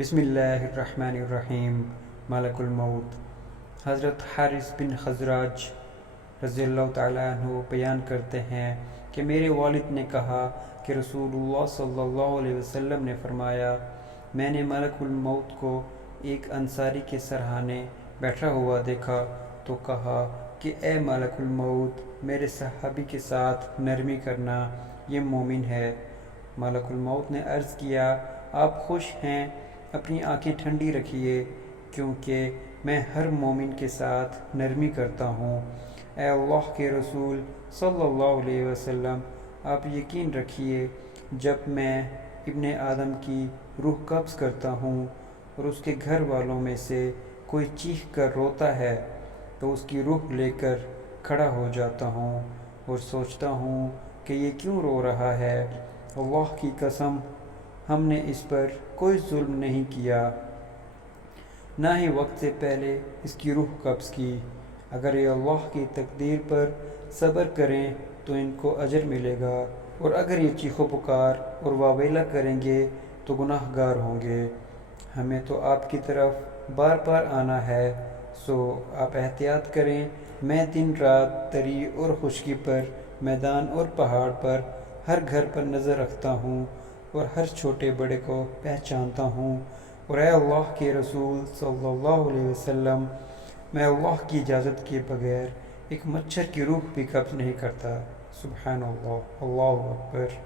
بسم اللہ الرحمن الرحیم۔ ملک الموت حضرت حارث بن خزرج رضی اللہ تعالیٰ عنہ بیان کرتے ہیں کہ میرے والد نے کہا کہ رسول اللہ صلی اللہ علیہ وسلم نے فرمایا، میں نے ملک الموت کو ایک انصاری کے سرہانے بیٹھا ہوا دیکھا تو کہا کہ اے ملک الموت، میرے صحابی کے ساتھ نرمی کرنا، یہ مومن ہے۔ ملک الموت نے عرض کیا، آپ خوش ہیں؟ اپنی آنکھیں ٹھنڈی رکھیے، کیونکہ میں ہر مومن کے ساتھ نرمی کرتا ہوں۔ اے اللہ کے رسول صلی اللہ علیہ وسلم، آپ یقین رکھیے، جب میں ابن آدم کی روح قبض کرتا ہوں اور اس کے گھر والوں میں سے کوئی چیخ کر روتا ہے تو اس کی روح لے کر کھڑا ہو جاتا ہوں اور سوچتا ہوں کہ یہ کیوں رو رہا ہے۔ اللہ کی قسم، ہم نے اس پر کوئی ظلم نہیں کیا، نہ ہی وقت سے پہلے اس کی روح قبض کی۔ اگر یہ اللہ کی تقدیر پر صبر کریں تو ان کو اجر ملے گا، اور اگر یہ چیخ و پکار اور واویلا کریں گے تو گناہ گار ہوں گے۔ ہمیں تو آپ کی طرف بار بار آنا ہے، سو آپ احتیاط کریں۔ میں دن رات تری اور خشکی پر، میدان اور پہاڑ پر، ہر گھر پر نظر رکھتا ہوں اور ہر چھوٹے بڑے کو پہچانتا ہوں، اور اے اللہ کے رسول صلی اللہ علیہ وسلم، میں اللہ کی اجازت کے بغیر ایک مچھر کی روح بھی قبض نہیں کرتا۔ سبحان اللہ، اللہ اکبر۔